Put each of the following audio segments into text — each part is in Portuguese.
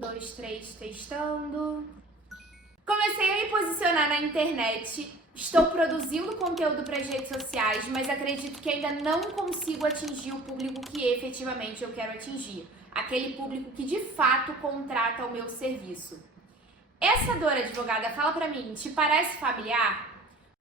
dois, três, testando. Comecei a me posicionar na internet, estou produzindo conteúdo para as redes sociais, mas acredito que ainda não consigo atingir o público que efetivamente eu quero atingir. Aquele público que de fato contrata o meu serviço. Essa dor, advogada, fala pra mim, te parece familiar?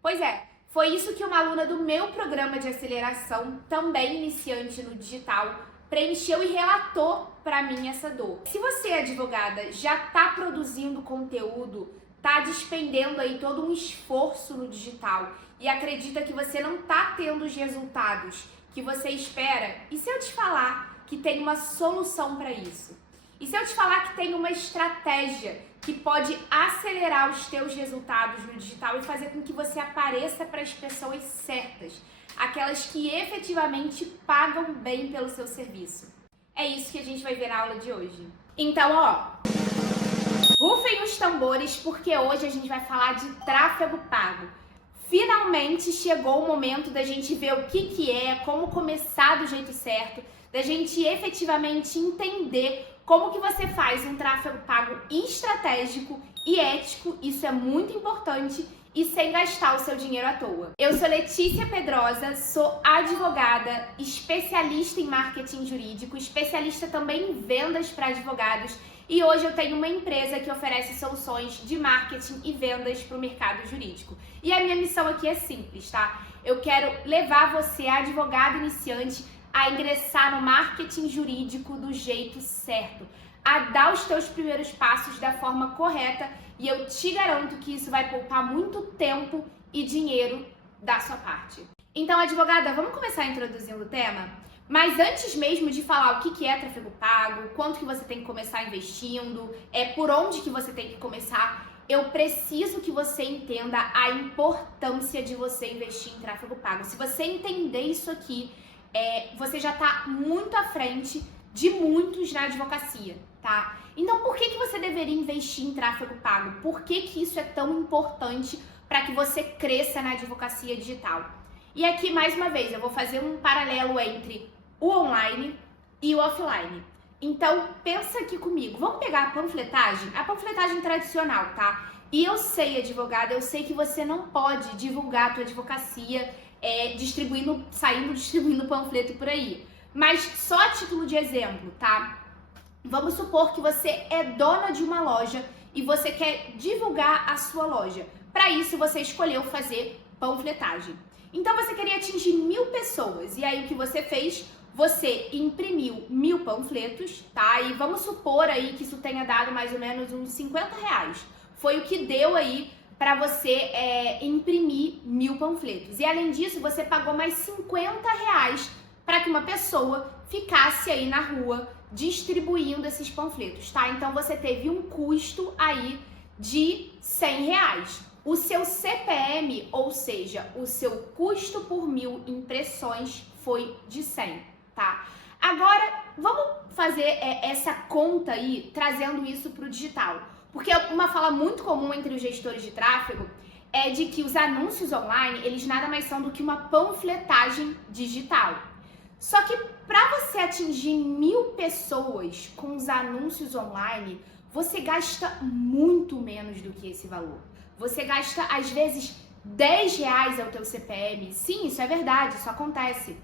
Pois é, foi isso que uma aluna do meu programa de aceleração, também iniciante no digital, preencheu e relatou pra mim essa dor. Se você, advogada, já tá produzindo conteúdo, tá despendendo aí todo um esforço no digital e acredita que você não tá tendo os resultados que você espera, e se eu te falar que tem uma solução para isso? E se eu te falar que tem uma estratégia que pode acelerar os teus resultados no digital e fazer com que você apareça para as pessoas certas, aquelas que efetivamente pagam bem pelo seu serviço? É isso que a gente vai ver na aula de hoje. Então, rufem os tambores, porque hoje a gente vai falar de tráfego pago. Finalmente chegou o momento da gente ver o que é, como começar do jeito certo, da gente efetivamente entender como que você faz um tráfego pago estratégico e ético, isso é muito importante, e sem gastar o seu dinheiro à toa. Eu sou Letícia Pedrosa, sou advogada, especialista em marketing jurídico, especialista também em vendas para advogados, e hoje eu tenho uma empresa que oferece soluções de marketing e vendas para o mercado jurídico. E a minha missão aqui é simples, tá? Eu quero levar você, advogado iniciante, a ingressar no marketing jurídico do jeito certo, a dar os teus primeiros passos da forma correta, e eu te garanto que isso vai poupar muito tempo e dinheiro da sua parte. Então, advogada, vamos começar introduzindo o tema? Mas antes mesmo de falar o que é tráfego pago, quanto que você tem que começar investindo, por onde que você tem que começar, eu preciso que você entenda a importância de você investir em tráfego pago. Se você entender isso aqui, você já está muito à frente de muitos na advocacia, tá? Então, por que você deveria investir em tráfego pago? Por que isso é tão importante para que você cresça na advocacia digital? E aqui, mais uma vez, eu vou fazer um paralelo entre o online e o offline. Então, pensa aqui comigo. Vamos pegar a panfletagem tradicional, tá? E eu sei, advogada, eu sei que você não pode divulgar a tua advocacia saindo distribuindo panfleto por aí. Mas só a título de exemplo, tá? Vamos supor que você é dona de uma loja e você quer divulgar a sua loja. Para isso, você escolheu fazer panfletagem. Então, você queria atingir 1000 pessoas. E aí, o que você fez? Você imprimiu 1000 panfletos, tá? E vamos supor aí que isso tenha dado mais ou menos uns R$50. Foi o que deu aí para você imprimir 1000 panfletos. E além disso, você pagou mais R$50 para que uma pessoa ficasse aí na rua distribuindo esses panfletos, tá? Então você teve um custo aí de R$100. O seu CPM, ou seja, o seu custo por 1000 impressões foi de 100, tá? Agora, vamos fazer essa conta aí, trazendo isso para o digital. Porque uma fala muito comum entre os gestores de tráfego é de que os anúncios online, eles nada mais são do que uma panfletagem digital. Só que para você atingir 1000 pessoas com os anúncios online, você gasta muito menos do que esse valor. Você gasta, às vezes, R$10 é o teu CPM. Sim, isso é verdade, isso acontece.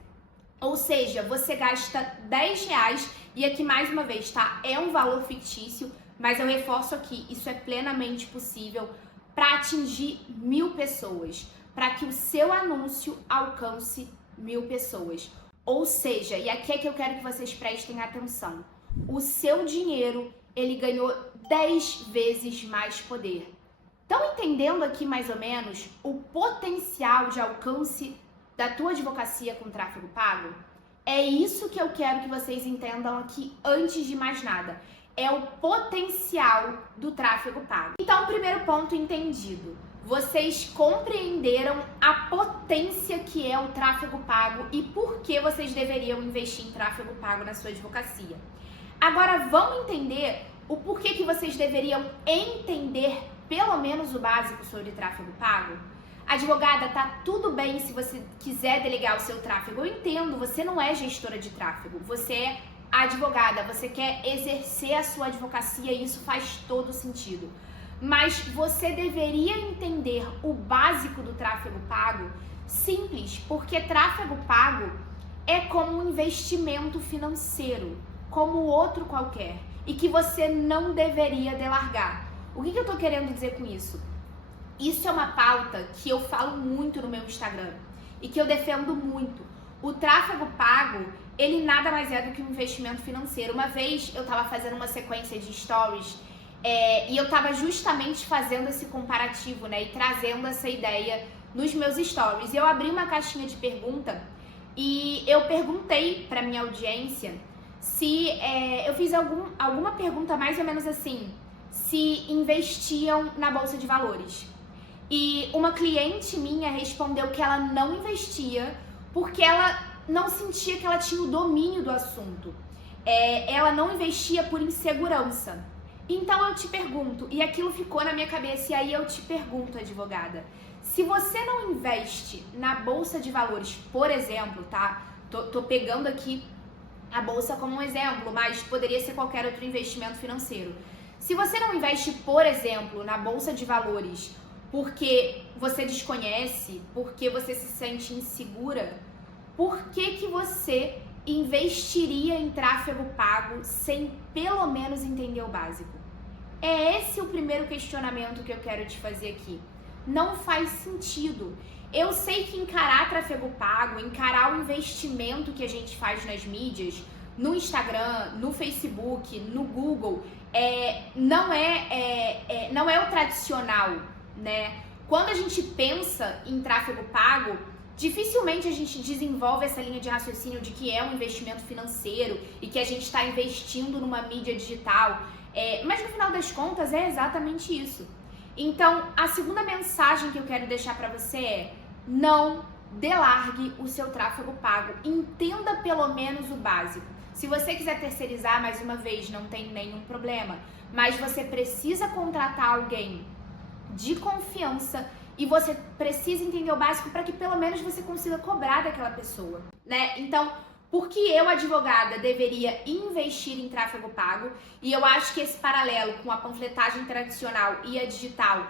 Ou seja, você gasta R$10 e aqui, mais uma vez, tá? É um valor fictício, mas eu reforço aqui, isso é plenamente possível para atingir 1000 pessoas, para que o seu anúncio alcance 1000 pessoas. Ou seja, e aqui é que eu quero que vocês prestem atenção, o seu dinheiro, ele ganhou 10 vezes mais poder. Estão entendendo aqui mais ou menos o potencial de alcance da tua advocacia com tráfego pago? É isso que eu quero que vocês entendam aqui antes de mais nada. É o potencial do tráfego pago. Então, primeiro ponto entendido. Vocês compreenderam a potência que é o tráfego pago e por que vocês deveriam investir em tráfego pago na sua advocacia. Agora, vamos entender o porquê que vocês deveriam entender pelo menos o básico sobre tráfego pago? Advogada, tá tudo bem se você quiser delegar o seu tráfego. Eu entendo, você não é gestora de tráfego, você é advogada, você quer exercer a sua advocacia e isso faz todo sentido. Mas você deveria entender o básico do tráfego pago? Simples, porque tráfego pago é como um investimento financeiro, como outro qualquer, e que você não deveria delargar. O que eu tô querendo dizer com isso? Isso é uma pauta que eu falo muito no meu Instagram e que eu defendo muito. O tráfego pago, ele nada mais é do que um investimento financeiro. Uma vez eu tava fazendo uma sequência de stories e eu tava justamente fazendo esse comparativo, né, e trazendo essa ideia nos meus stories. Eu abri uma caixinha de pergunta e eu perguntei pra minha audiência se eu fiz alguma pergunta mais ou menos assim, se investiam na Bolsa de Valores. E uma cliente minha respondeu que ela não investia porque ela não sentia que ela tinha o domínio do assunto. Ela não investia por insegurança. Então eu te pergunto, e aquilo ficou na minha cabeça, e aí eu te pergunto, advogada, se você não investe na Bolsa de Valores, por exemplo, tá? Tô pegando aqui a Bolsa como um exemplo, mas poderia ser qualquer outro investimento financeiro. Se você não investe, por exemplo, na Bolsa de Valores porque você desconhece, porque você se sente insegura, por que você investiria em tráfego pago sem pelo menos entender o básico? É esse o primeiro questionamento que eu quero te fazer aqui. Não faz sentido. Eu sei que encarar tráfego pago, encarar o investimento que a gente faz nas mídias, no Instagram, no Facebook, no Google, não é o tradicional, né? Quando a gente pensa em tráfego pago, dificilmente a gente desenvolve essa linha de raciocínio de que é um investimento financeiro e que a gente está investindo numa mídia digital. Mas no final das contas é exatamente isso. Então, a segunda mensagem que eu quero deixar para você é: não delargue o seu tráfego pago. Entenda pelo menos o básico. Se você quiser terceirizar, mais uma vez, não tem nenhum problema. Mas você precisa contratar alguém de confiança e você precisa entender o básico para que pelo menos você consiga cobrar daquela pessoa, né? Então, por que eu, advogada, deveria investir em tráfego pago? E eu acho que esse paralelo com a panfletagem tradicional e a digital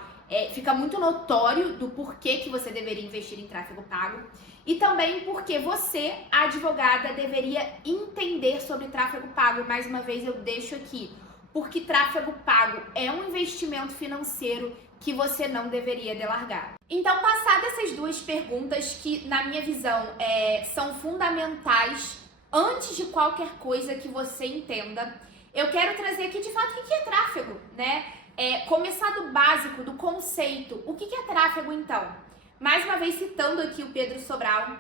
fica muito notório do porquê que você deveria investir em tráfego pago. E também porque você, advogada, deveria entender sobre tráfego pago. Mais uma vez eu deixo aqui, porque tráfego pago é um investimento financeiro que você não deveria delargar. Então, passadas essas duas perguntas que, na minha visão, são fundamentais antes de qualquer coisa que você entenda, eu quero trazer aqui, de fato, o que é tráfego, né? Começar do básico, do conceito. O que é tráfego, então? Mais uma vez citando aqui o Pedro Sobral,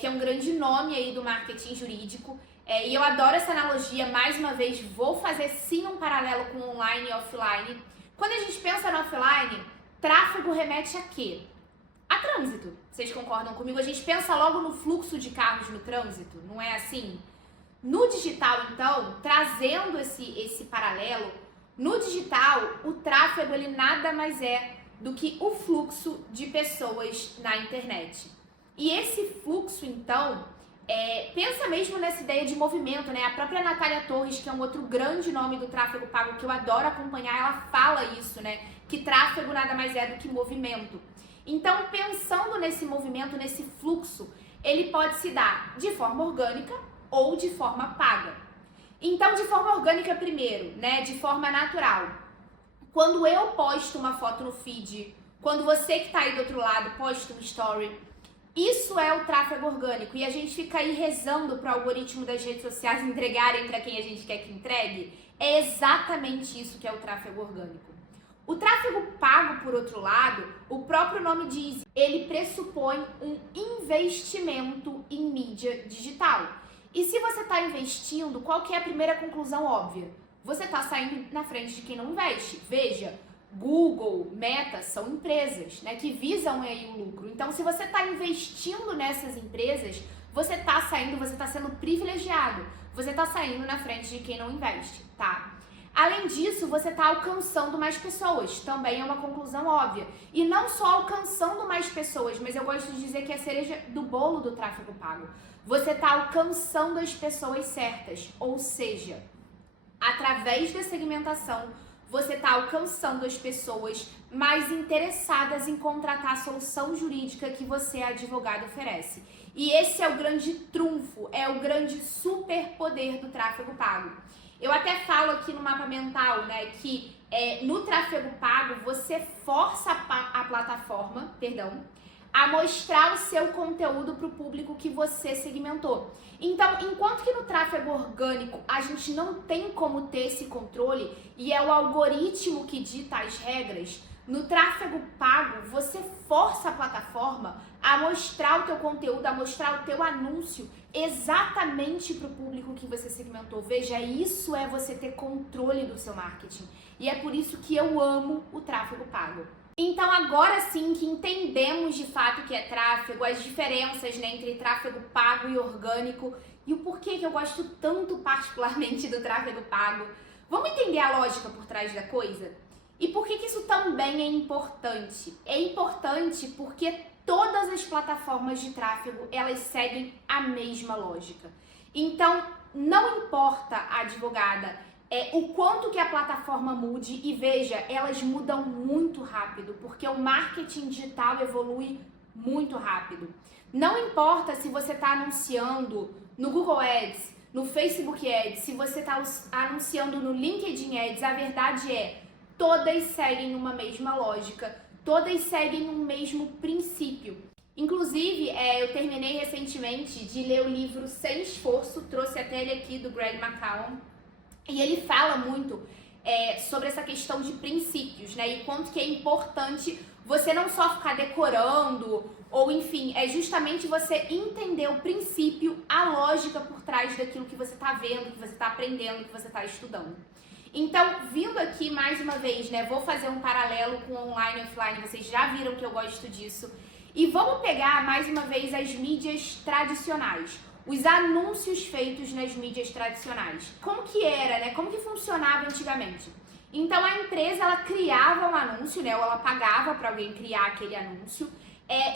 que é um grande nome aí do marketing jurídico, e eu adoro essa analogia. Mais uma vez, vou fazer sim um paralelo com online e offline. Quando a gente pensa no offline, tráfego remete a quê? A trânsito. Vocês concordam comigo? A gente pensa logo no fluxo de carros no trânsito, não é assim? No digital, então, trazendo esse paralelo, no digital, o tráfego ele nada mais é do que o fluxo de pessoas na internet. E esse fluxo, então, pensa mesmo nessa ideia de movimento, né? A própria Natália Torres, que é um outro grande nome do tráfego pago que eu adoro acompanhar, ela fala isso, né? Que tráfego nada mais é do que movimento. Então, pensando nesse movimento, nesse fluxo, ele pode se dar de forma orgânica ou de forma paga. Então, de forma orgânica primeiro, né? De forma natural. Quando eu posto uma foto no feed, quando você que tá aí do outro lado posta um story, isso é o tráfego orgânico. E a gente fica aí rezando para o algoritmo das redes sociais entregarem para quem a gente quer que entregue. É exatamente isso que é o tráfego orgânico. O tráfego pago, por outro lado, o próprio nome diz, ele pressupõe um investimento em mídia digital. E se você está investindo, qual que é a primeira conclusão óbvia? Você está saindo na frente de quem não investe. Veja, Google, Meta são empresas, né, que visam aí o lucro. Então, se você está investindo nessas empresas, você está saindo, você está sendo privilegiado. Você está saindo na frente de quem não investe, tá? Além disso, você está alcançando mais pessoas. Também é uma conclusão óbvia. E não só alcançando mais pessoas, mas eu gosto de dizer que é a cereja do bolo do tráfego pago. você está alcançando as pessoas certas, ou seja, através da segmentação, você está alcançando as pessoas mais interessadas em contratar a solução jurídica que você, advogado, oferece. E esse é o grande trunfo, é o grande superpoder do tráfego pago. Eu até falo aqui no mapa mental, né, que no tráfego pago você força a plataforma, a mostrar o seu conteúdo para o público que você segmentou. Então, enquanto que no tráfego orgânico a gente não tem como ter esse controle e é o algoritmo que dita as regras, no tráfego pago você força a plataforma a mostrar o teu conteúdo, a mostrar o teu anúncio exatamente para o público que você segmentou. Veja, isso é você ter controle do seu marketing. E é por isso que eu amo o tráfego pago. Então, agora sim que entendemos de fato o que é tráfego, as diferenças, né, entre tráfego pago e orgânico e o porquê que eu gosto tanto particularmente do tráfego pago, vamos entender a lógica por trás da coisa? E por que isso também é importante? É importante porque todas as plataformas de tráfego, elas seguem a mesma lógica. Então, não importa, advogada, o quanto que a plataforma mude, e veja, elas mudam muito rápido, porque o marketing digital evolui muito rápido. Não importa se você está anunciando no Google Ads, no Facebook Ads, se você está anunciando no LinkedIn Ads, a verdade é, todas seguem uma mesma lógica, todas seguem um mesmo princípio. Inclusive, eu terminei recentemente de ler o livro Sem Esforço, trouxe até ele aqui do Greg McCown, e ele fala muito sobre essa questão de princípios, né? E quanto que é importante você não só ficar decorando, ou enfim, é justamente você entender o princípio, a lógica por trás daquilo que você está vendo, que você está aprendendo, que você está estudando. Então, vindo aqui mais uma vez, né? Vou fazer um paralelo com online e offline, vocês já viram que eu gosto disso. E vamos pegar mais uma vez as mídias tradicionais. Os anúncios feitos nas mídias tradicionais. Como que era, né? Como que funcionava antigamente? Então a empresa, ela criava um anúncio, né? Ou ela pagava para alguém criar aquele anúncio.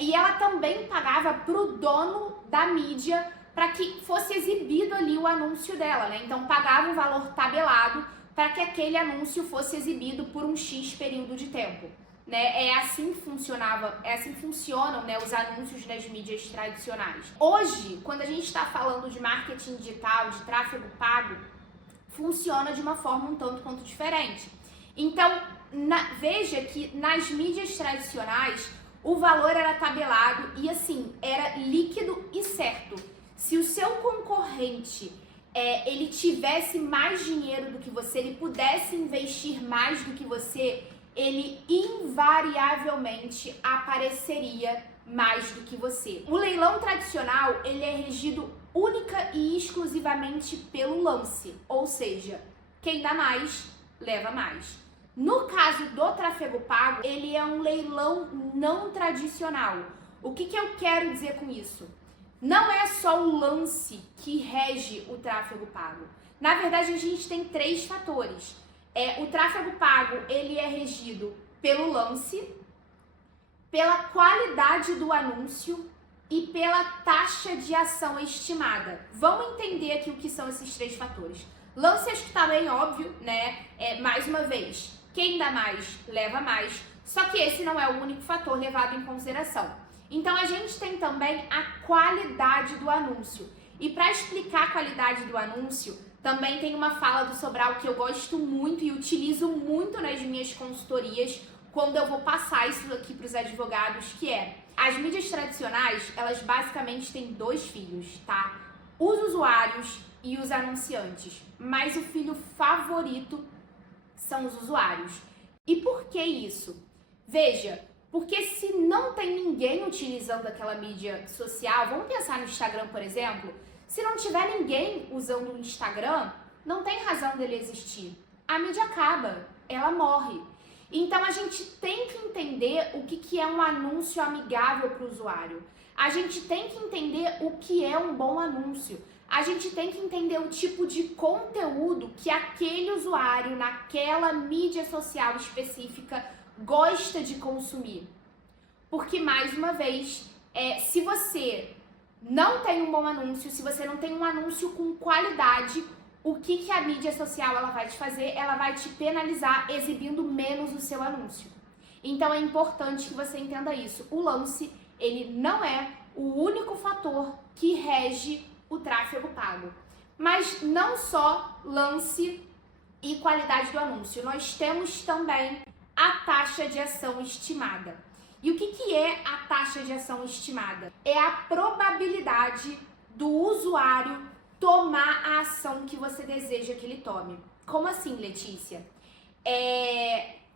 E ela também pagava para o dono da mídia para que fosse exibido ali o anúncio dela, né? Então pagava um valor tabelado para que aquele anúncio fosse exibido por um X período de tempo. Né? É assim que funcionam, né, os anúncios nas mídias tradicionais. Hoje, quando a gente está falando de marketing digital, de tráfego pago, funciona de uma forma um tanto quanto diferente. Então, veja que nas mídias tradicionais, o valor era tabelado e assim, era líquido e certo. Se o seu concorrente ele tivesse mais dinheiro do que você, ele pudesse investir mais do que você, ele invariavelmente apareceria mais do que você. O leilão tradicional, ele é regido única e exclusivamente pelo lance, ou seja, quem dá mais, leva mais. No caso do tráfego pago, ele é um leilão não tradicional. O que eu quero dizer com isso? Não é só o lance que rege o tráfego pago. Na verdade, a gente tem 3 fatores. O tráfego pago, ele é regido pelo lance, pela qualidade do anúncio e pela taxa de ação estimada. Vamos entender aqui o que são esses 3 fatores. Lance, acho que tá bem óbvio, né? Mais uma vez, quem dá mais, leva mais. Só que esse não é o único fator levado em consideração. Então, a gente tem também a qualidade do anúncio. E para explicar a qualidade do anúncio, também tem uma fala do Sobral que eu gosto muito e utilizo muito nas minhas consultorias quando eu vou passar isso aqui para os advogados, que as mídias tradicionais, elas basicamente têm 2 filhos, tá? Os usuários e os anunciantes, mas o filho favorito são os usuários. E por que isso? Veja, porque se não tem ninguém utilizando aquela mídia social, vamos pensar no Instagram, por exemplo, se não tiver ninguém usando o Instagram, não tem razão dele existir. A mídia acaba, ela morre. Então a gente tem que entender o que é um anúncio amigável para o usuário. A gente tem que entender o que é um bom anúncio. A gente tem que entender o tipo de conteúdo que aquele usuário naquela mídia social específica gosta de consumir. Porque, mais uma vez, se você não tem um bom anúncio, se você não tem um anúncio com qualidade, o que a mídia social ela vai te fazer? Ela vai te penalizar exibindo menos o seu anúncio. Então é importante que você entenda isso. O lance, ele não é o único fator que rege o tráfego pago. Mas não só lance e qualidade do anúncio, nós temos também a taxa de ação estimada. E o que é a taxa de ação estimada? É a probabilidade do usuário tomar a ação que você deseja que ele tome. Como assim, Letícia?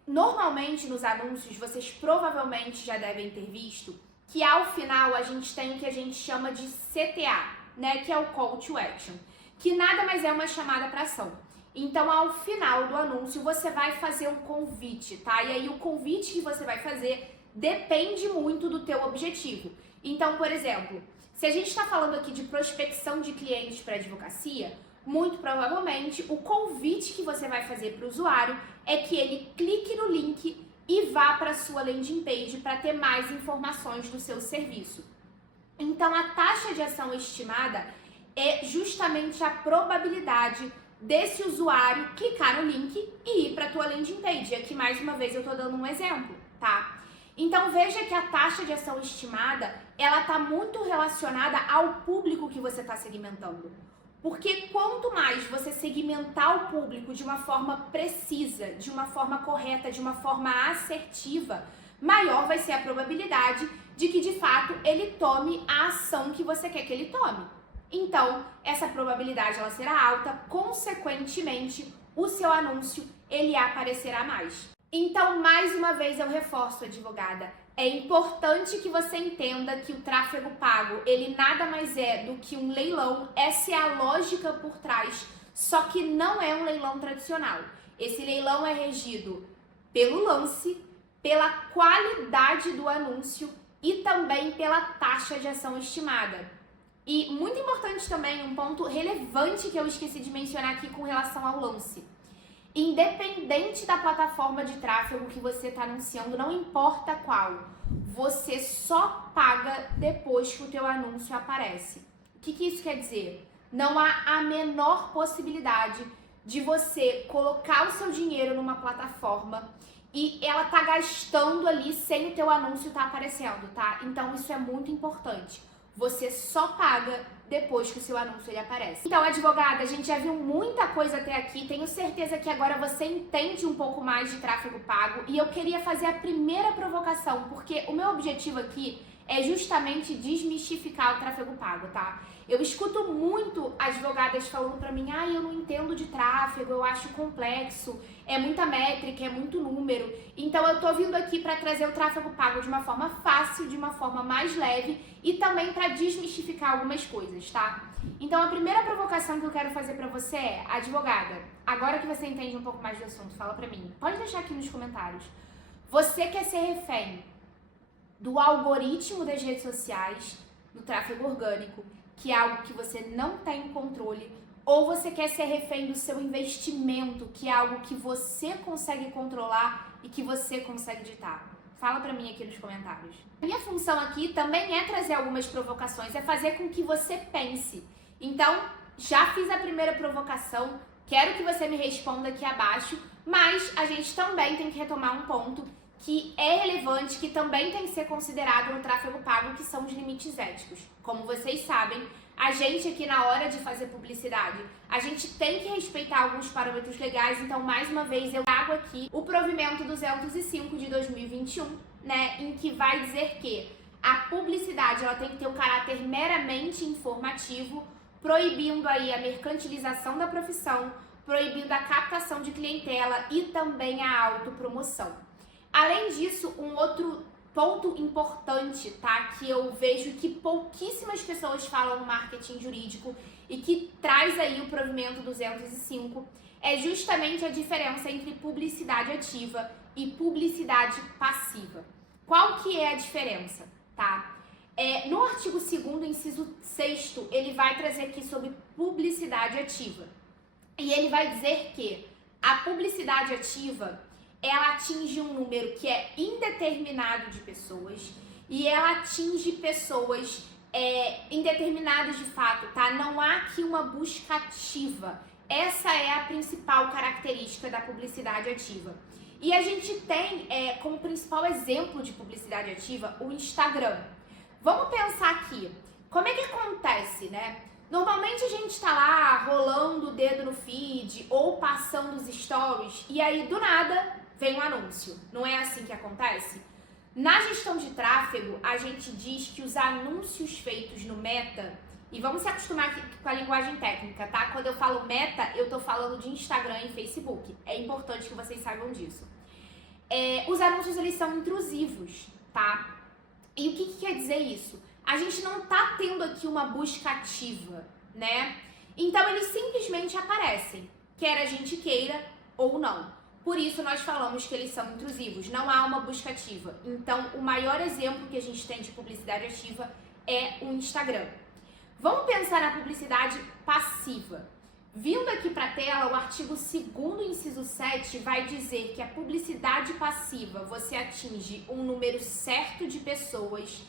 Normalmente nos anúncios, vocês provavelmente já devem ter visto que ao final a gente tem o que a gente chama de CTA, né? Que é o Call to Action, que nada mais é uma chamada para ação. Então, ao final do anúncio, você vai fazer um convite, tá? E aí o convite que você vai fazer depende muito do teu objetivo. Então, por exemplo, se a gente está falando aqui de prospecção de clientes para advocacia, muito provavelmente o convite que você vai fazer para o usuário é que ele clique no link e vá para a sua landing page para ter mais informações do seu serviço. Então, a taxa de ação estimada é justamente a probabilidade desse usuário clicar no link e ir para a tua landing page. Aqui, mais uma vez, eu estou dando um exemplo, tá? Então, veja que a taxa de ação estimada, ela está muito relacionada ao público que você está segmentando. Porque quanto mais você segmentar o público de uma forma precisa, de uma forma correta, de uma forma assertiva, maior vai ser a probabilidade de que, de fato, ele tome a ação que você quer que ele tome. Então, essa probabilidade ela será alta, consequentemente, o seu anúncio ele aparecerá mais. Então, mais uma vez eu reforço, advogada, é importante que você entenda que o tráfego pago, ele nada mais é do que um leilão, essa é a lógica por trás, só que não é um leilão tradicional. Esse leilão é regido pelo lance, pela qualidade do anúncio e também pela taxa de ação estimada. E muito importante também, um ponto relevante que eu esqueci de mencionar aqui com relação ao lance. Independente da plataforma de tráfego que você está anunciando, não importa qual, você só paga depois que o teu anúncio aparece. O que isso quer dizer? Não há a menor possibilidade de você colocar o seu dinheiro numa plataforma e ela tá gastando ali sem o teu anúncio tá aparecendo, tá? Então isso é muito importante. Você só paga depois que o seu anúncio ele aparece. Então, advogada, a gente já viu muita coisa até aqui. Tenho certeza que agora você entende um pouco mais de tráfego pago. E eu queria fazer a primeira provocação, porque o meu objetivo aqui é justamente desmistificar o tráfego pago, tá? Eu escuto muito advogadas falando pra mim, eu não entendo de tráfego, eu acho complexo, é muita métrica, é muito número. Então eu tô vindo aqui pra trazer o tráfego pago de uma forma fácil, de uma forma mais leve e também pra desmistificar algumas coisas, tá? Então a primeira provocação que eu quero fazer pra você é, advogada, agora que você entende um pouco mais do assunto, fala pra mim, pode deixar aqui nos comentários. Você quer ser refém do algoritmo das redes sociais, do tráfego orgânico, que é algo que você não tem controle, ou você quer ser refém do seu investimento, que é algo que você consegue controlar e que você consegue ditar? Fala pra mim aqui nos comentários. Minha função aqui também é trazer algumas provocações, é fazer com que você pense. Então, já fiz a primeira provocação, quero que você me responda aqui abaixo, mas a gente também tem que retomar um ponto que é relevante, que também tem que ser considerado no tráfego pago, que são os limites éticos. Como vocês sabem, a gente aqui na hora de fazer publicidade, a gente tem que respeitar alguns parâmetros legais, então mais uma vez eu trago aqui o provimento 205 de 2021, né, em que vai dizer que a publicidade ela tem que ter um caráter meramente informativo, proibindo aí a mercantilização da profissão, proibindo a captação de clientela e também a autopromoção. Além disso, um outro ponto importante, tá, que eu vejo que pouquíssimas pessoas falam no marketing jurídico e que traz aí o provimento 205, é justamente a diferença entre publicidade ativa e publicidade passiva. Qual que é a diferença, tá? No artigo 2º, inciso 6º, ele vai trazer aqui sobre publicidade ativa. E ele vai dizer que a publicidade ativa ela atinge um número que é indeterminado de pessoas e ela atinge pessoas em determinados de fato, tá? Não há aqui uma busca ativa. Essa é a principal característica da publicidade ativa. E a gente tem como principal exemplo de publicidade ativa o Instagram. Vamos pensar aqui, como é que acontece, né? Normalmente a gente tá lá rolando o dedo no feed ou passando os stories e aí do nada vem um anúncio. Não é assim que acontece? Na gestão de tráfego, a gente diz que os anúncios feitos no Meta, e vamos se acostumar aqui com a linguagem técnica, tá? Quando eu falo Meta, eu tô falando de Instagram e Facebook. É importante que vocês saibam disso. Os anúncios, eles são intrusivos, tá? E o que quer dizer isso? A gente não tá tendo aqui uma busca ativa, né? Então, eles simplesmente aparecem, quer a gente queira ou não. Por isso, nós falamos que eles são intrusivos, não há uma busca ativa. Então, o maior exemplo que a gente tem de publicidade ativa é o Instagram. Vamos pensar na publicidade passiva. Vindo aqui para a tela, o artigo 2º, inciso 7, vai dizer que a publicidade passiva, você atinge um número certo de pessoas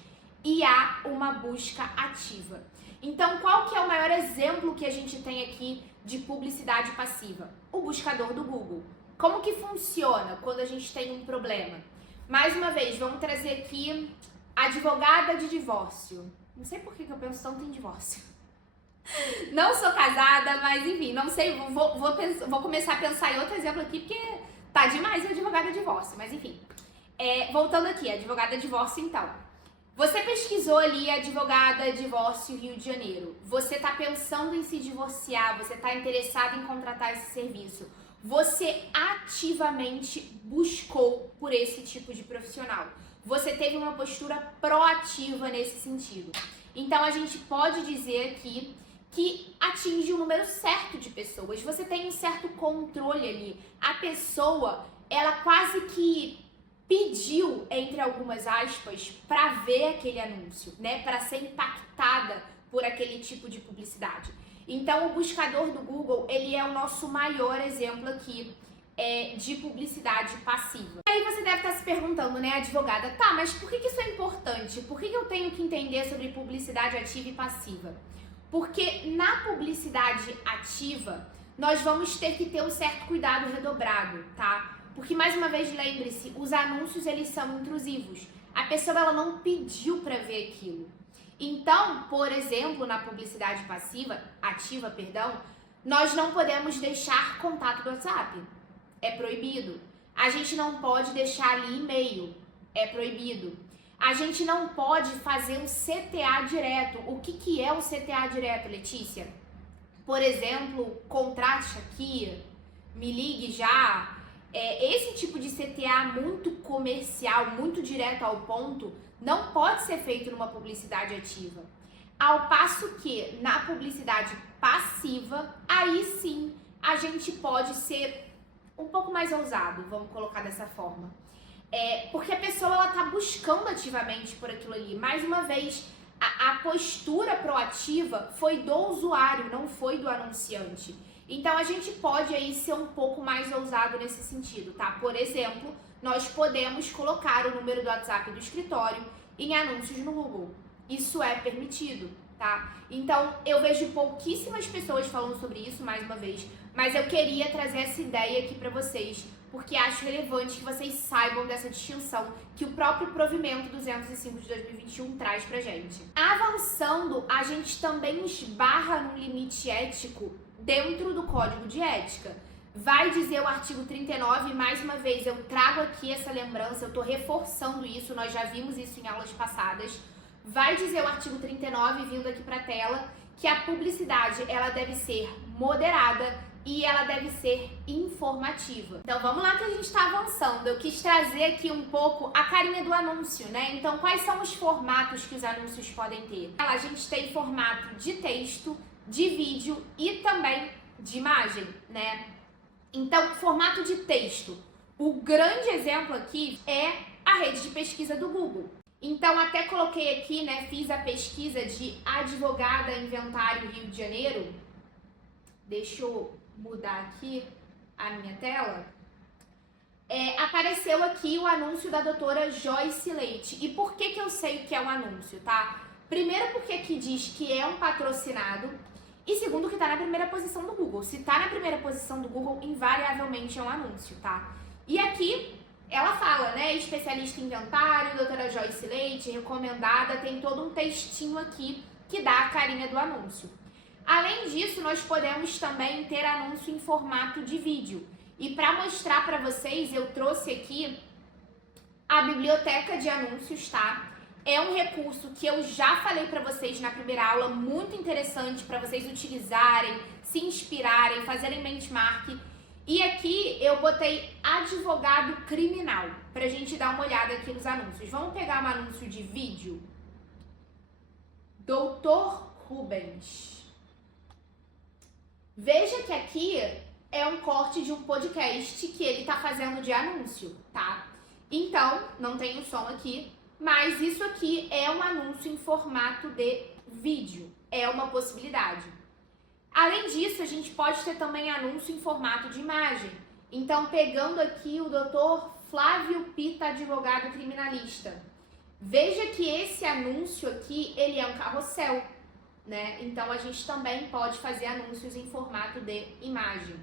e há uma busca ativa. Então, qual que é o maior exemplo que a gente tem aqui de publicidade passiva? O buscador do Google. Como que funciona quando a gente tem um problema? Mais uma vez, vamos trazer aqui advogada de divórcio. Não sei por que eu penso tanto em divórcio. Não sou casada, mas enfim, não sei, vou começar a pensar em outro exemplo aqui, porque tá demais a advogada de divórcio, mas enfim. Voltando aqui, advogada de divórcio então. Você pesquisou ali advogada divórcio Rio de Janeiro. Você tá pensando em se divorciar, você tá interessado em contratar esse serviço. Você ativamente buscou por esse tipo de profissional. Você teve uma postura proativa nesse sentido. Então, a gente pode dizer aqui que atinge o número certo de pessoas. Você tem um certo controle ali. A pessoa, ela quase que pediu, entre algumas aspas, para ver aquele anúncio, né? Para ser impactada por aquele tipo de publicidade. Então, o buscador do Google, ele é o nosso maior exemplo aqui de publicidade passiva. E aí você deve estar se perguntando, né, advogada, tá, mas por que isso é importante? Por que eu tenho que entender sobre publicidade ativa e passiva? Porque na publicidade ativa, nós vamos ter que ter um certo cuidado redobrado, tá? Porque, mais uma vez, lembre-se, os anúncios, eles são intrusivos. A pessoa, ela não pediu para ver aquilo. Então, por exemplo, na publicidade ativa, nós não podemos deixar contato do WhatsApp. É proibido. A gente não pode deixar ali e-mail. É proibido. A gente não pode fazer um CTA direto. O que é o CTA direto, Letícia? Por exemplo, contrate aqui, me ligue já. Esse tipo de CTA muito comercial, muito direto ao ponto, não pode ser feito numa publicidade ativa. Ao passo que na publicidade passiva, aí sim a gente pode ser um pouco mais ousado, vamos colocar dessa forma. Porque a pessoa, ela tá buscando ativamente por aquilo ali. Mais uma vez, a postura proativa foi do usuário, não foi do anunciante. Então, a gente pode aí ser um pouco mais ousado nesse sentido, tá? Por exemplo, nós podemos colocar o número do WhatsApp do escritório em anúncios no Google. Isso é permitido, tá? Então, eu vejo pouquíssimas pessoas falando sobre isso, mais uma vez, mas eu queria trazer essa ideia aqui para vocês, porque acho relevante que vocês saibam dessa distinção que o próprio provimento 205 de 2021 traz pra gente. Avançando, a gente também esbarra no limite ético dentro do Código de Ética. Vai dizer o artigo 39, mais uma vez, eu trago aqui essa lembrança, eu tô reforçando isso, nós já vimos isso em aulas passadas. Vai dizer o artigo 39, vindo aqui pra tela, que a publicidade, ela deve ser moderada e ela deve ser informativa. Então vamos lá que a gente está avançando. Eu quis trazer aqui um pouco a carinha do anúncio, né? Então quais são os formatos que os anúncios podem ter? A gente tem formato de texto, de vídeo e também de imagem, né? Então, formato de texto. O grande exemplo aqui é a rede de pesquisa do Google. Então, até coloquei aqui, né? Fiz a pesquisa de advogada inventário Rio de Janeiro. Deixa eu mudar aqui a minha tela. Apareceu aqui o anúncio da doutora Joyce Leite. E por que eu sei que é um anúncio, tá? Primeiro porque aqui diz que é um patrocinado e segundo que tá na primeira posição do Google. Se tá na primeira posição do Google, invariavelmente é um anúncio, tá? E aqui ela fala, né, especialista em inventário, doutora Joyce Leite, recomendada, tem todo um textinho aqui que dá a carinha do anúncio. Além disso, nós podemos também ter anúncio em formato de vídeo. E para mostrar para vocês, eu trouxe aqui a biblioteca de anúncios, tá? É um recurso que eu já falei para vocês na primeira aula, muito interessante para vocês utilizarem, se inspirarem, fazerem benchmark. E aqui eu botei advogado criminal, pra gente dar uma olhada aqui nos anúncios. Vamos pegar um anúncio de vídeo. Doutor Rubens. Veja que aqui é um corte de um podcast que ele tá fazendo de anúncio, tá? Então, não tem o som aqui, mas isso aqui é um anúncio em formato de vídeo. É uma possibilidade. Além disso, a gente pode ter também anúncio em formato de imagem. Então, pegando aqui o Dr. Flávio Pita, advogado criminalista. Veja que esse anúncio aqui, ele é um carrossel, né? Então, a gente também pode fazer anúncios em formato de imagem.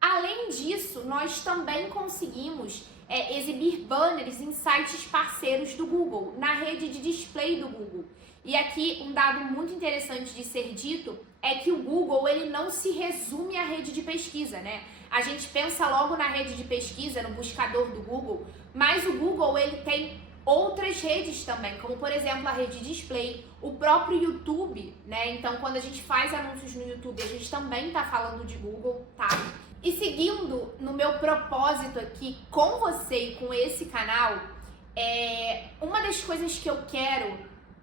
Além disso, nós também conseguimos exibir banners em sites parceiros do Google, na rede de display do Google. E aqui um dado muito interessante de ser dito é que o Google ele não se resume à rede de pesquisa, né? A gente pensa logo na rede de pesquisa, no buscador do Google, mas o Google ele tem outras redes também, como por exemplo a rede de display, o próprio YouTube, né? Então quando a gente faz anúncios no YouTube, a gente também tá falando de Google, tá? E seguindo no meu propósito aqui com você e com esse canal, uma das coisas que eu quero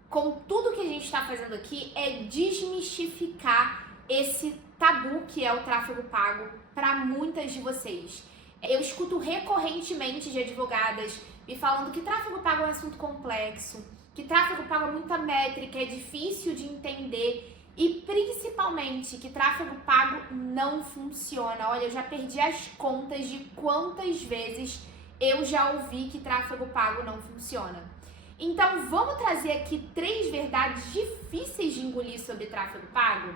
com tudo que a gente está fazendo aqui é desmistificar esse tabu que é o tráfego pago para muitas de vocês. Eu escuto recorrentemente de advogadas me falando que tráfego pago é um assunto complexo, que tráfego pago é muita métrica, é difícil de entender e principalmente que tráfego pago não funciona. Olha, eu já perdi as contas de quantas vezes eu já ouvi que tráfego pago não funciona. Então, vamos trazer aqui 3 verdades difíceis de engolir sobre tráfego pago?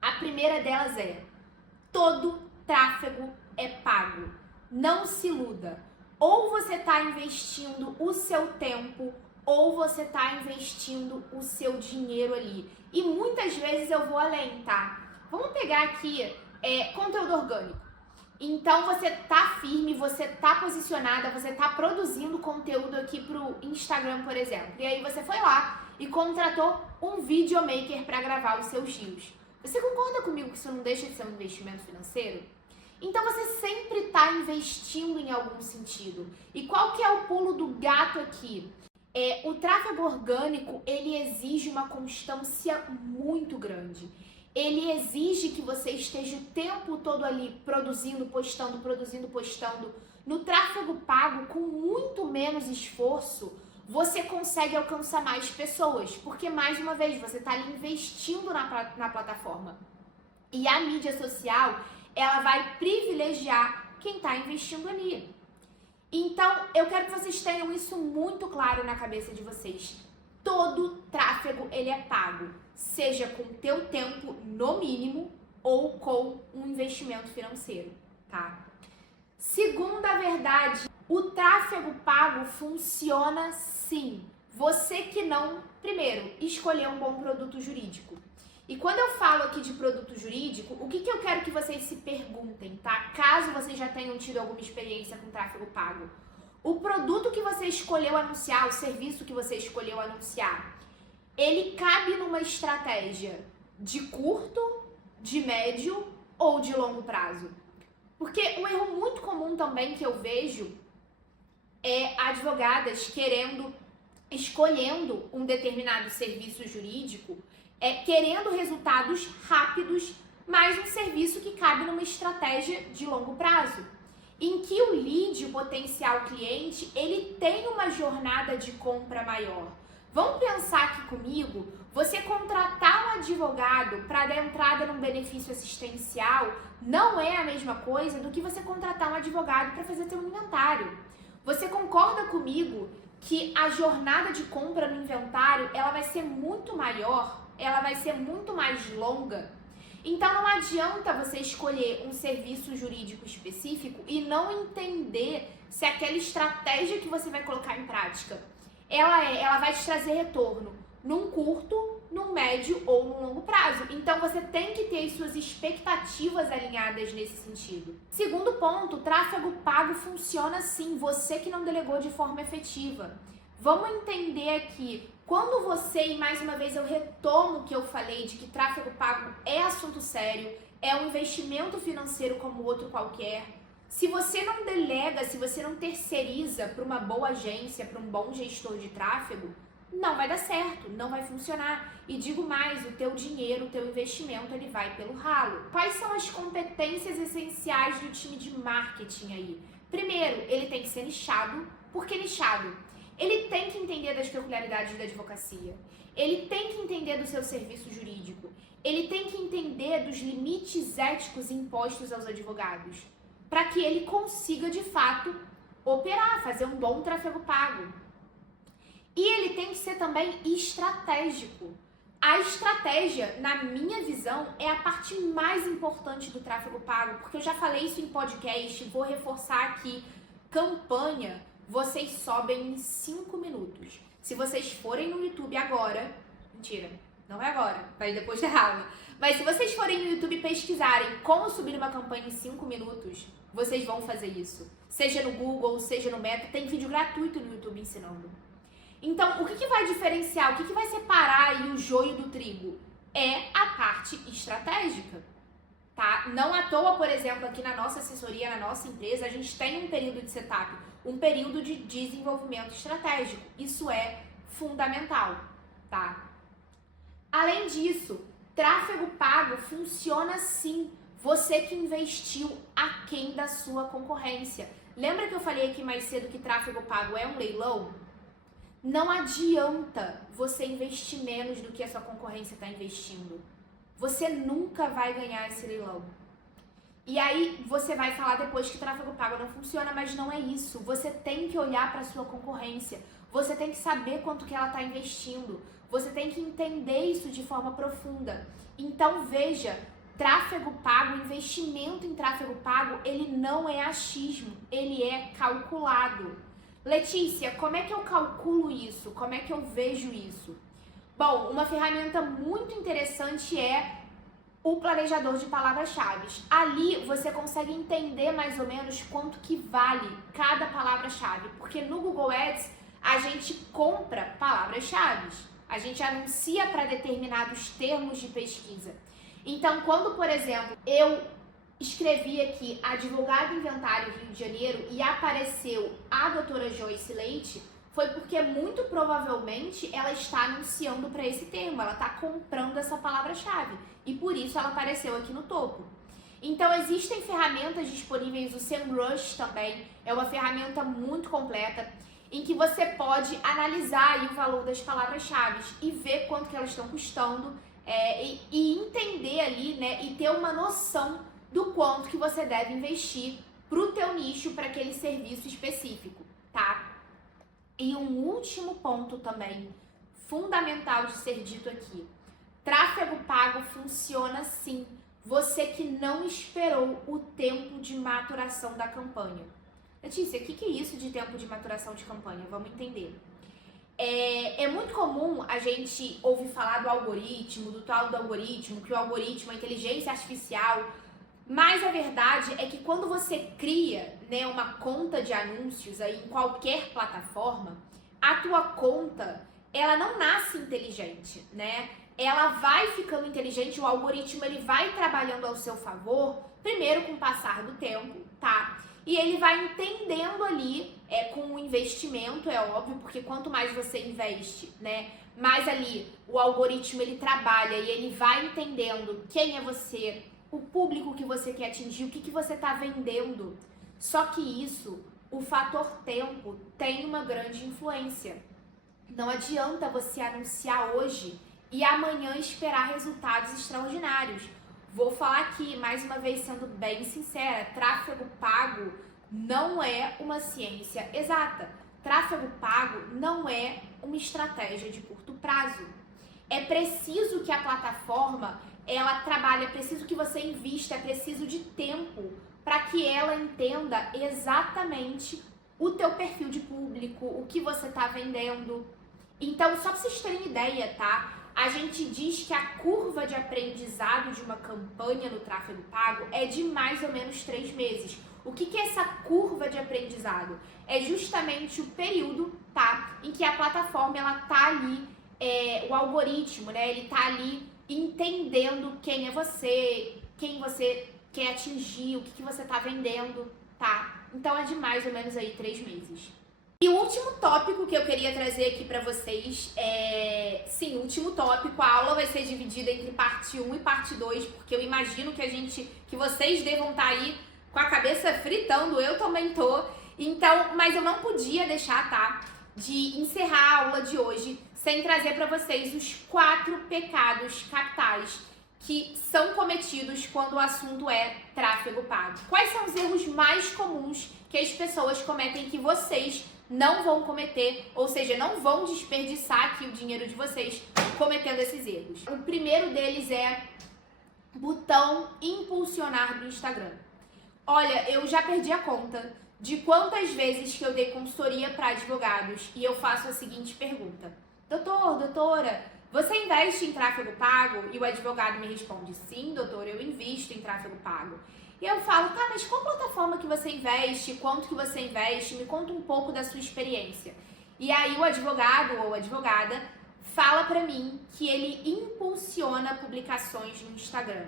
A primeira delas é: todo tráfego é pago. Não se iluda. Ou você está investindo o seu tempo, ou você está investindo o seu dinheiro ali. E muitas vezes eu vou além, tá? Vamos pegar aqui conteúdo orgânico. Então você tá firme, você tá posicionada, você tá produzindo conteúdo aqui pro Instagram, por exemplo. E aí você foi lá e contratou um videomaker para gravar os seus reels. Você concorda comigo que isso não deixa de ser um investimento financeiro? Então você sempre tá investindo em algum sentido. E qual que é o pulo do gato aqui? O tráfego orgânico, ele exige uma constância muito grande. Ele exige que você esteja o tempo todo ali produzindo, postando. No tráfego pago, com muito menos esforço, você consegue alcançar mais pessoas, porque mais uma vez você está ali investindo na plataforma. E a mídia social, ela vai privilegiar quem está investindo ali. Então, eu quero que vocês tenham isso muito claro na cabeça de vocês. Todo tráfego, ele é pago, seja com teu tempo no mínimo ou com um investimento financeiro, tá? Segunda verdade, o tráfego pago funciona sim. Você que não, primeiro, escolher um bom produto jurídico. E quando eu falo aqui de produto jurídico, o que eu quero que vocês se perguntem, tá? Caso vocês já tenham tido alguma experiência com tráfego pago. O produto que você escolheu anunciar, o serviço que você escolheu anunciar, ele cabe numa estratégia de curto, de médio ou de longo prazo? Porque um erro muito comum também que eu vejo é advogadas escolhendo um determinado serviço jurídico, querendo resultados rápidos, mas um serviço que cabe numa estratégia de longo prazo, em que o lead, o potencial cliente, ele tem uma jornada de compra maior. Vamos pensar aqui comigo, você contratar um advogado para dar entrada num benefício assistencial não é a mesma coisa do que você contratar um advogado para fazer seu inventário. Você concorda comigo que a jornada de compra no inventário, ela vai ser muito maior, ela vai ser muito mais longa. Então não adianta você escolher um serviço jurídico específico e não entender se aquela estratégia que você vai colocar em prática, ela vai te trazer retorno num curto, num médio ou num longo prazo. Então você tem que ter as suas expectativas alinhadas nesse sentido. Segundo ponto, tráfego pago funciona sim, você que não delegou de forma efetiva. Vamos entender aqui, quando você, e mais uma vez eu retomo o que eu falei de que tráfego pago é assunto sério, é um investimento financeiro como outro qualquer. Se você não delega, se você não terceiriza para uma boa agência, para um bom gestor de tráfego, não vai dar certo, não vai funcionar. E digo mais, o teu dinheiro, o teu investimento, ele vai pelo ralo. Quais são as competências essenciais do time de marketing aí? Primeiro, ele tem que ser nichado. Por que nichado? Ele tem que entender das peculiaridades da advocacia. Ele tem que entender do seu serviço jurídico. Ele tem que entender dos limites éticos impostos aos advogados, para que ele consiga, de fato, operar, fazer um bom tráfego pago. E ele tem que ser também estratégico. A estratégia, na minha visão, é a parte mais importante do tráfego pago, porque eu já falei isso em podcast, vou reforçar aqui. Campanha, vocês sobem em 5 minutos. Se vocês forem no YouTube agora, mentira, não é agora, vai depois da aula, mas se vocês forem no YouTube e pesquisarem como subir uma campanha em 5 minutos, vocês vão fazer isso. Seja no Google, seja no Meta, tem vídeo gratuito no YouTube ensinando. Então, o que vai diferenciar, o que vai separar aí o joio do trigo? É a parte estratégica, tá? Não à toa, por exemplo, aqui na nossa assessoria, na nossa empresa, a gente tem um período de setup, um período de desenvolvimento estratégico. Isso é fundamental, tá? Além disso, tráfego pago funciona sim. Você que investiu aquém da sua concorrência. Lembra que eu falei aqui mais cedo que tráfego pago é um leilão? Não adianta você investir menos do que a sua concorrência está investindo. Você nunca vai ganhar esse leilão. E aí você vai falar depois que tráfego pago não funciona, mas não é isso. Você tem que olhar para a sua concorrência. Você tem que saber quanto que ela está investindo. Você tem que entender isso de forma profunda. Então veja, tráfego pago, investimento em tráfego pago, ele não é achismo, ele é calculado. Letícia, como é que eu calculo isso? Como é que eu vejo isso? Bom, uma ferramenta muito interessante é o planejador de palavras-chave. Ali você consegue entender mais ou menos quanto que vale cada palavra-chave, porque no Google Ads a gente compra palavras-chave, a gente anuncia para determinados termos de pesquisa. Então, quando, por exemplo, eu escrevi aqui advogado inventário Rio de Janeiro e apareceu a doutora Joyce Leite, foi porque muito provavelmente ela está anunciando para esse termo, ela está comprando essa palavra-chave e por isso ela apareceu aqui no topo. Então existem ferramentas disponíveis, o SEMrush também é uma ferramenta muito completa em que você pode analisar aí o valor das palavras-chave e ver quanto que elas estão custando e entender ali, né, e ter uma noção do quanto que você deve investir para o teu nicho, para aquele serviço específico, tá? E um último ponto também, fundamental de ser dito aqui. Tráfego pago funciona sim. Você que não esperou o tempo de maturação da campanha. Letícia, o que é isso de tempo de maturação de campanha? Vamos entender. É muito comum a gente ouvir falar do algoritmo, do tal do algoritmo, que o algoritmo é inteligência artificial. Mas a verdade é que quando você cria, né, uma conta de anúncios aí em qualquer plataforma, a tua conta, ela não nasce inteligente, né? Ela vai ficando inteligente, o algoritmo ele vai trabalhando ao seu favor, primeiro com o passar do tempo, tá? E ele vai entendendo ali, com o investimento, é óbvio, porque quanto mais você investe, né, mais ali o algoritmo ele trabalha e ele vai entendendo quem é você, o público que você quer atingir, o que você está vendendo. Só que isso, o fator tempo, tem uma grande influência. Não adianta você anunciar hoje e amanhã esperar resultados extraordinários. Vou falar aqui, mais uma vez, sendo bem sincera, tráfego pago não é uma ciência exata. tráfego pago não é uma estratégia de curto prazo. É preciso que a plataforma ela trabalhe, é preciso que você invista, é preciso de tempo para que ela entenda exatamente o teu perfil de público, o que você está vendendo. Então, só para vocês terem ideia, tá? A gente diz que a curva de aprendizado de uma campanha no tráfego pago é de mais ou menos 3 meses. O que é essa curva de aprendizado? É justamente o período, tá? Em que a plataforma, ela tá ali, o algoritmo, né? Ele tá ali entendendo quem é você, quem você quer atingir, o que você tá vendendo, tá? Então é de mais ou menos aí 3 meses. E o último tópico que eu queria trazer aqui pra vocês sim, o último tópico, a aula vai ser dividida entre parte 1 e parte 2, porque eu imagino que vocês devam estar aí com a cabeça fritando, eu também tô. Então, mas eu não podia deixar, tá, de encerrar a aula de hoje sem trazer pra vocês os 4 pecados capitais que são cometidos quando o assunto é tráfego pago. Quais são os erros mais comuns que as pessoas cometem que vocês não vão cometer, ou seja, não vão desperdiçar aqui o dinheiro de vocês cometendo esses erros? O primeiro deles é botão impulsionar do Instagram. Olha, eu já perdi a conta de quantas vezes que eu dei consultoria para advogados e eu faço a seguinte pergunta: doutora, você investe em tráfego pago? E o advogado me responde: sim, doutor, eu invisto em tráfego pago. E eu falo: tá, mas qual plataforma que você investe? Quanto que você investe? Me conta um pouco da sua experiência. E aí o advogado ou advogada fala pra mim que ele impulsiona publicações no Instagram.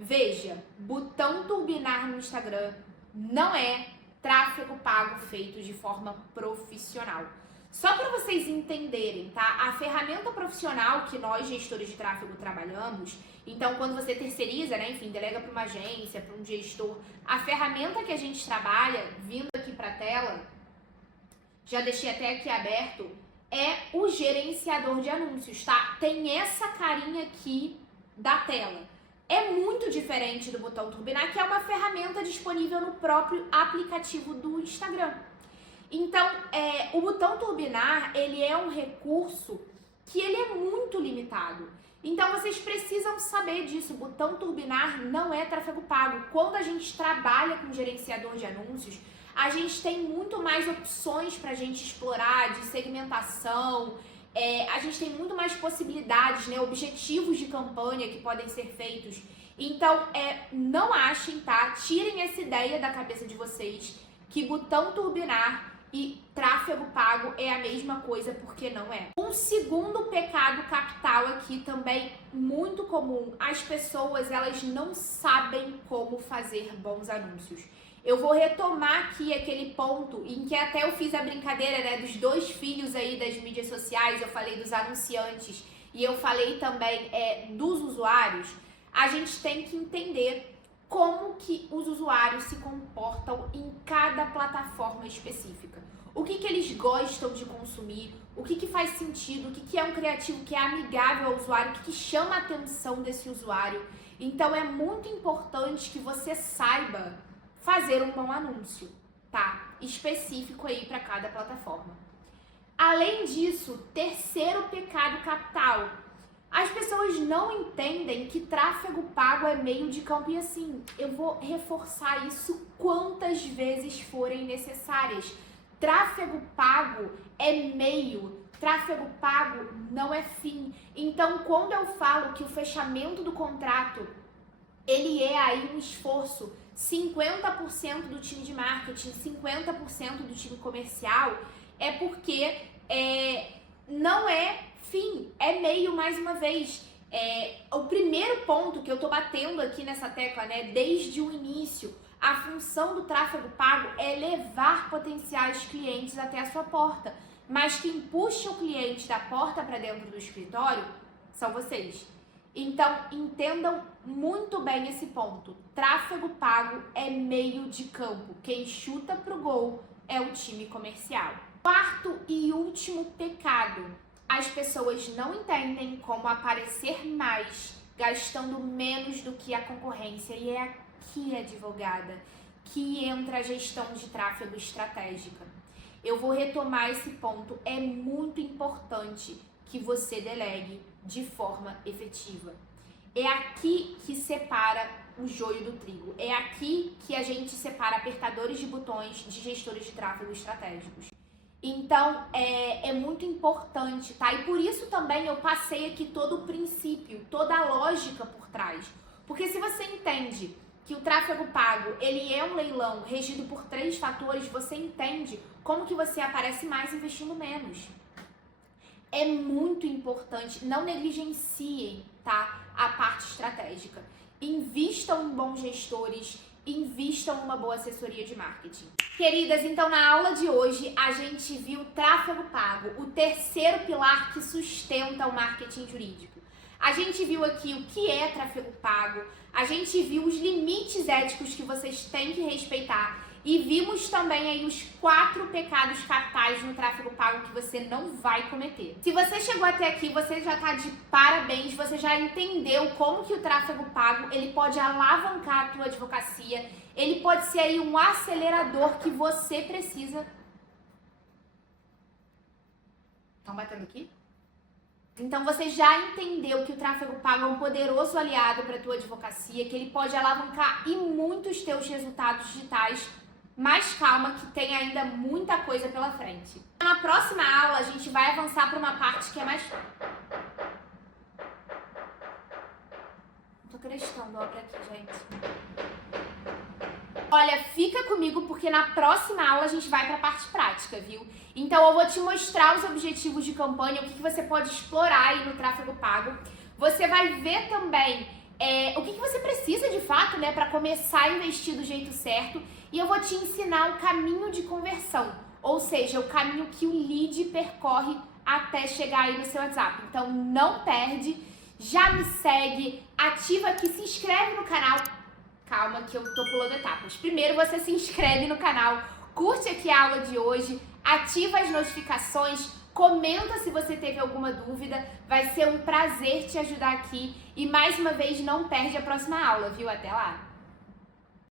Veja, botão turbinar no Instagram não é tráfego pago feito de forma profissional. Só para vocês entenderem, tá? A ferramenta profissional que nós, gestores de tráfego, trabalhamos, então quando você terceiriza, né, enfim, delega para uma agência, para um gestor, a ferramenta que a gente trabalha, vindo aqui para a tela, já deixei até aqui aberto, é o gerenciador de anúncios, tá? Tem essa carinha aqui da tela. É muito diferente do botão turbinar, que é uma ferramenta disponível no próprio aplicativo do Instagram. Então, o botão turbinar, ele é um recurso que ele é muito limitado. Então, vocês precisam saber disso. O botão turbinar não é tráfego pago. Quando a gente trabalha com gerenciador de anúncios, a gente tem muito mais opções para a gente explorar de segmentação. A gente tem muito mais possibilidades, né, objetivos de campanha que podem ser feitos. Então, não achem, tá? Tirem essa ideia da cabeça de vocês que botão turbinar e tráfego pago é a mesma coisa, porque não é. Um segundo pecado capital aqui também muito comum, as pessoas elas não sabem como fazer bons anúncios. Eu vou retomar aqui aquele ponto em que até eu fiz a brincadeira, né, dos 2 filhos aí das mídias sociais, eu falei dos anunciantes e eu falei também dos usuários. A gente tem que entender como que os usuários se comportam em cada plataforma específica. O que eles gostam de consumir, o que faz sentido, o que é um criativo que é amigável ao usuário, o que chama a atenção desse usuário. Então é muito importante que você saiba fazer um bom anúncio, tá? Específico aí para cada plataforma. Além disso, terceiro pecado capital. As pessoas não entendem que tráfego pago é meio de campo e assim, eu vou reforçar isso quantas vezes forem necessárias. Tráfego pago é meio, tráfego pago não é fim. Então, quando eu falo que o fechamento do contrato, ele é aí um esforço, 50% do time de marketing, 50% do time comercial, é porque não é fim, é meio mais uma vez. O primeiro ponto que eu tô batendo aqui nessa tecla, né, desde o início, a função do tráfego pago é levar potenciais clientes até a sua porta, mas quem puxa o cliente da porta para dentro do escritório são vocês. Então, entendam muito bem esse ponto. Tráfego pago é meio de campo. Quem chuta pro gol é o time comercial. Quarto e último pecado. As pessoas não entendem como aparecer mais, gastando menos do que a concorrência. E é aqui, advogada, que entra a gestão de tráfego estratégica. eu vou retomar esse ponto. É muito importante que você delegue de forma efetiva. É aqui que separa o joio do trigo. É aqui que a gente separa apertadores de botões de gestores de tráfego estratégicos. Então, é muito importante, tá? E por isso também eu passei aqui todo o princípio, toda a lógica por trás. Porque se você entende que o tráfego pago, ele é um leilão regido por 3 fatores, você entende como que você aparece mais investindo menos. É muito importante, não negligenciem, tá, a parte estratégica. Invistam em bons gestores, invistam em uma boa assessoria de marketing. Queridas, então na aula de hoje a gente viu tráfego pago, o terceiro pilar que sustenta o marketing jurídico. A gente viu aqui o que é tráfego pago, a gente viu os limites éticos que vocês têm que respeitar e vimos também aí os 4 pecados capitais no tráfego pago que você não vai cometer. Se você chegou até aqui, você já tá de parabéns, você já entendeu como que o tráfego pago ele pode alavancar a tua advocacia, ele pode ser aí um acelerador que você precisa. Estão batendo aqui? Então você já entendeu que o tráfego pago é um poderoso aliado para a tua advocacia, que ele pode alavancar e muito os teus resultados digitais. Mas calma que tem ainda muita coisa pela frente. Na próxima aula a gente vai avançar para uma parte que é mais... Tô acreditando, olha aqui, gente. Olha, fica comigo porque na próxima aula a gente vai para a parte prática, viu? Então eu vou te mostrar os objetivos de campanha, o que você pode explorar aí no tráfego pago. Você vai ver também o que você precisa de fato, né, para começar a investir do jeito certo. E eu vou te ensinar o caminho de conversão, ou seja, o caminho que o lead percorre até chegar aí no seu WhatsApp. Então não perde, já me segue, ativa aqui, se inscreve no canal. Calma que eu tô pulando etapas. Primeiro você se inscreve no canal, curte aqui a aula de hoje, ativa as notificações, comenta se você teve alguma dúvida, vai ser um prazer te ajudar aqui. E mais uma vez, não perde a próxima aula, viu? Até lá!